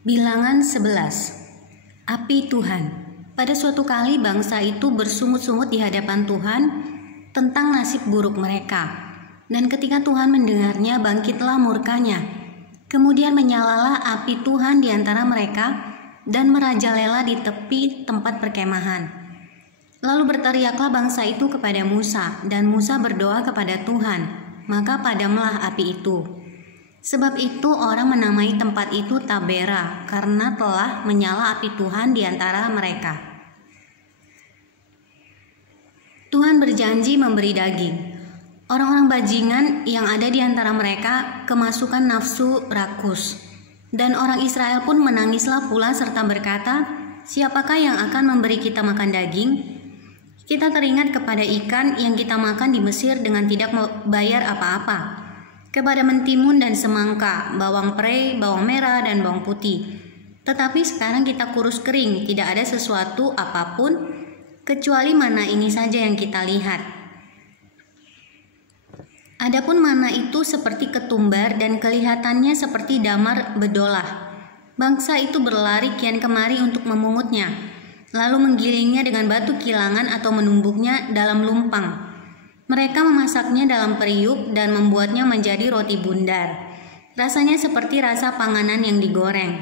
Bilangan 11. Api Tuhan. Pada suatu kali bangsa itu bersungut-sungut di hadapan Tuhan tentang nasib buruk mereka. Dan ketika Tuhan mendengarnya, bangkitlah murkanya. Kemudian menyalalah api Tuhan di antara mereka dan merajalela di tepi tempat perkemahan. Lalu berteriaklah bangsa itu kepada Musa, dan Musa berdoa kepada Tuhan, maka padamlah api itu. Sebab itu orang menamai tempat itu Tabera, karena telah menyala api Tuhan di antara mereka. Tuhan berjanji memberi daging. Orang-orang bajingan yang ada di antara mereka kemasukan nafsu rakus. Dan orang Israel pun menangislah pula serta berkata, "Siapakah yang akan memberi kita makan daging? Kita teringat kepada ikan yang kita makan di Mesir dengan tidak membayar apa-apa, kepada mentimun dan semangka, bawang prei, bawang merah, dan bawang putih. Tetapi sekarang kita kurus kering, tidak ada sesuatu apapun, kecuali mana ini saja yang kita lihat. Adapun mana itu seperti ketumbar dan kelihatannya seperti damar bedolah. Bangsa itu berlari kian kemari untuk memungutnya, lalu menggilingnya dengan batu kilangan atau menumbuknya dalam lumpang. Mereka memasaknya dalam periuk dan membuatnya menjadi roti bundar. Rasanya seperti rasa panganan yang digoreng.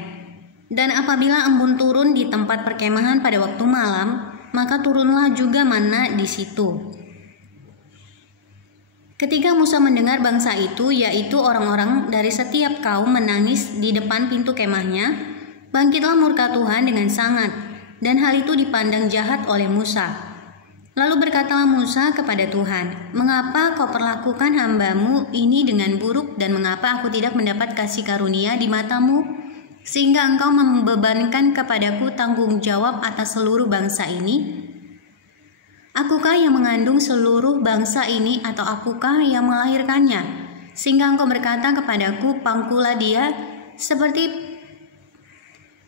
Dan apabila embun turun di tempat perkemahan pada waktu malam, maka turunlah juga mana di situ." Ketika Musa mendengar bangsa itu, yaitu orang-orang dari setiap kaum, menangis di depan pintu kemahnya, bangkitlah murka Tuhan dengan sangat, dan hal itu dipandang jahat oleh Musa. Lalu berkatalah Musa kepada Tuhan, "Mengapa kau perlakukan hambamu ini dengan buruk, dan mengapa aku tidak mendapat kasih karunia di matamu, sehingga engkau membebankan kepadaku tanggung jawab atas seluruh bangsa ini? Akukah yang mengandung seluruh bangsa ini, atau akukah yang melahirkannya? Sehingga engkau berkata kepadaku, pangkulah dia, seperti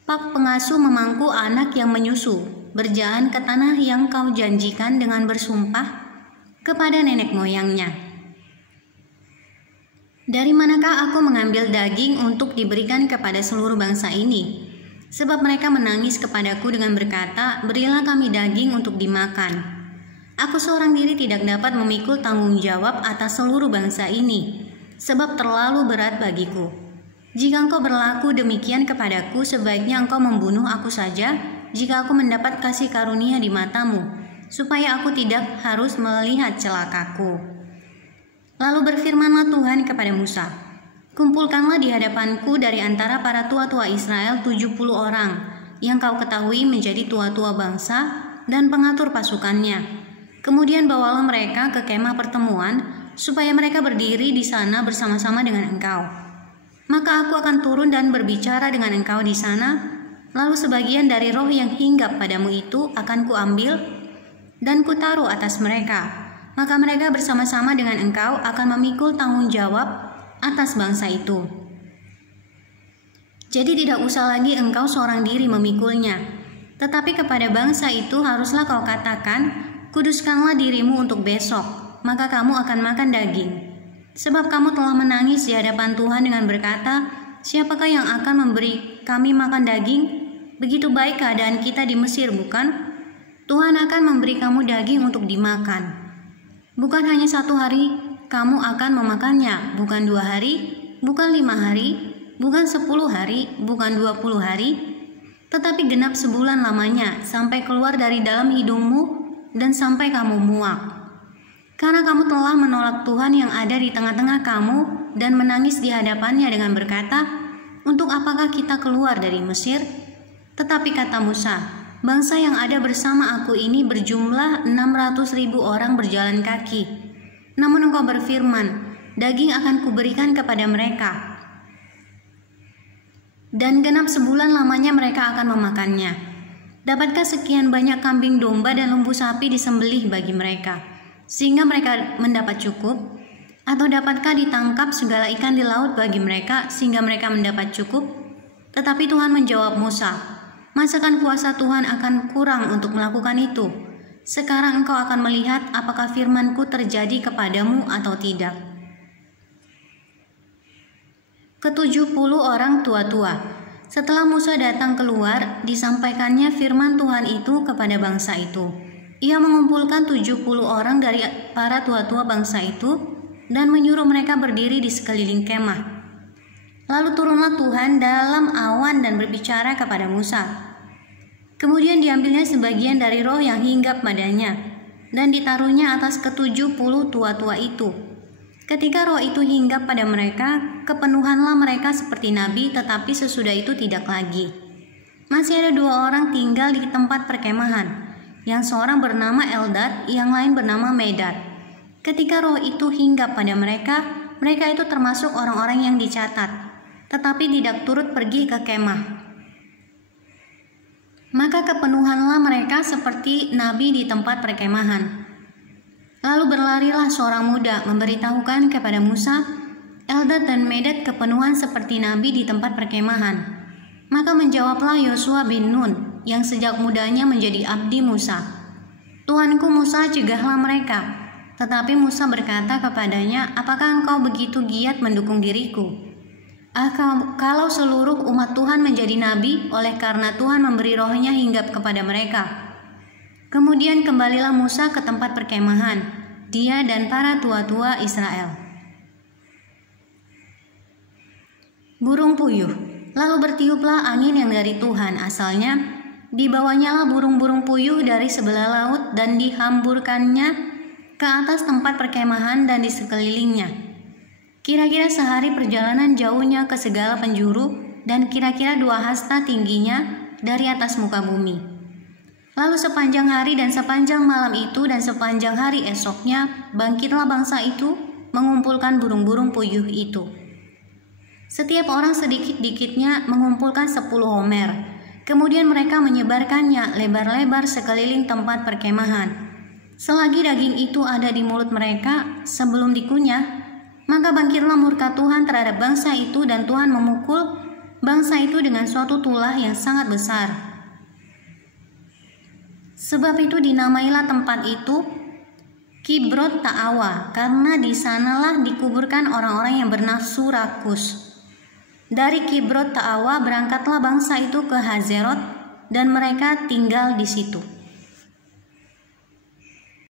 pak pengasuh memangku anak yang menyusu, berjalan ke tanah yang kau janjikan dengan bersumpah kepada nenek moyangnya. Dari manakah aku mengambil daging untuk diberikan kepada seluruh bangsa ini? Sebab mereka menangis kepadaku dengan berkata, berilah kami daging untuk dimakan. Aku seorang diri tidak dapat memikul tanggung jawab atas seluruh bangsa ini, sebab terlalu berat bagiku. Jika engkau berlaku demikian kepadaku, sebaiknya engkau membunuh aku saja, jika aku mendapat kasih karunia di matamu, supaya aku tidak harus melihat celakaku." Lalu berfirmanlah Tuhan kepada Musa, "Kumpulkanlah di hadapanku dari antara para tua-tua Israel 70 orang, yang kau ketahui menjadi tua-tua bangsa dan pengatur pasukannya. Kemudian bawalah mereka ke kemah pertemuan, supaya mereka berdiri di sana bersama-sama dengan engkau. Maka aku akan turun dan berbicara dengan engkau di sana, lalu sebagian dari roh yang hinggap padamu itu akan kuambil dan kutaruh atas mereka. Maka mereka bersama-sama dengan engkau akan memikul tanggung jawab atas bangsa itu. Jadi tidak usah lagi engkau seorang diri memikulnya, tetapi kepada bangsa itu haruslah kau katakan, kuduskanlah dirimu untuk besok, maka kamu akan makan daging. Sebab kamu telah menangis di hadapan Tuhan dengan berkata, siapakah yang akan memberi kami makan daging? Begitu baik keadaan kita di Mesir, bukan? Tuhan akan memberi kamu daging untuk dimakan. Bukan hanya 1 hari kamu akan memakannya, bukan 2 hari, bukan 5 hari, bukan 10 hari, bukan 20 hari, tetapi genap sebulan lamanya, sampai keluar dari dalam hidungmu dan sampai kamu muak. Karena kamu telah menolak Tuhan yang ada di tengah-tengah kamu dan menangis di hadapannya dengan berkata, untuk apakah kita keluar dari Mesir? Tetapi kata Musa, bangsa yang ada bersama aku ini berjumlah 600.000 orang berjalan kaki. Namun engkau berfirman, daging akan kuberikan kepada mereka, dan genap sebulan lamanya mereka akan memakannya. Dapatkah sekian banyak kambing domba dan lembu sapi disembelih bagi mereka, sehingga mereka mendapat cukup? Atau dapatkah ditangkap segala ikan di laut bagi mereka, sehingga mereka mendapat cukup? Tetapi Tuhan menjawab Musa, masakan kuasa Tuhan akan kurang untuk melakukan itu? Sekarang engkau akan melihat apakah firman-Ku terjadi kepadamu atau tidak. Ke-70 orang tua-tua. Setelah Musa datang keluar, disampaikannya firman Tuhan itu kepada bangsa itu. Ia mengumpulkan 70 orang dari para tua-tua bangsa itu dan menyuruh mereka berdiri di sekeliling kemah. Lalu turunlah Tuhan dalam awan dan berbicara kepada Musa. Kemudian diambilnya sebagian dari roh yang hinggap padanya dan ditaruhnya atas ke-70 tua-tua itu. Ketika roh itu hinggap pada mereka, kepenuhanlah mereka seperti nabi, tetapi sesudah itu tidak lagi. Masih ada 2 orang tinggal di tempat perkemahan. Yang seorang bernama Eldad, yang lain bernama Medad. Ketika roh itu hinggap pada mereka, mereka itu termasuk orang-orang yang dicatat, tetapi tidak turut pergi ke kemah. Maka kepenuhanlah mereka seperti nabi di tempat perkemahan. Lalu berlarilah seorang muda memberitahukan kepada Musa, Eldad dan Medad kepenuhan seperti nabi di tempat perkemahan. Maka menjawablah Yosua bin Nun, yang sejak mudanya menjadi abdi Musa. Tuanku Musa, cegahlah mereka. Tetapi Musa berkata kepadanya, apakah engkau begitu giat mendukung diriku? Kalau seluruh umat Tuhan menjadi nabi, oleh karena Tuhan memberi rohnya hinggap kepada mereka. Kemudian kembalilah Musa ke tempat perkemahan, dia dan para tua-tua Israel. Burung puyuh. Lalu bertiuplah angin yang dari Tuhan asalnya. Dibawanyalah burung-burung puyuh dari sebelah laut dan dihamburkannya ke atas tempat perkemahan dan di sekelilingnya. Kira-kira sehari perjalanan jauhnya ke segala penjuru dan kira-kira 2 hasta tingginya dari atas muka bumi. Lalu sepanjang hari dan sepanjang malam itu dan sepanjang hari esoknya bangkitlah bangsa itu mengumpulkan burung-burung puyuh itu. Setiap orang sedikit-dikitnya mengumpulkan 10 homer. Kemudian mereka menyebarkannya lebar-lebar sekeliling tempat perkemahan. Selagi daging itu ada di mulut mereka sebelum dikunyah, maka bangkitlah murka Tuhan terhadap bangsa itu dan Tuhan memukul bangsa itu dengan suatu tulah yang sangat besar. Sebab itu dinamailah tempat itu Kibrot Ta'awa, karena di sanalah dikuburkan orang-orang yang bernafsu rakus. Dari Kibrot Ta'awa berangkatlah bangsa itu ke Hazerot dan mereka tinggal di situ.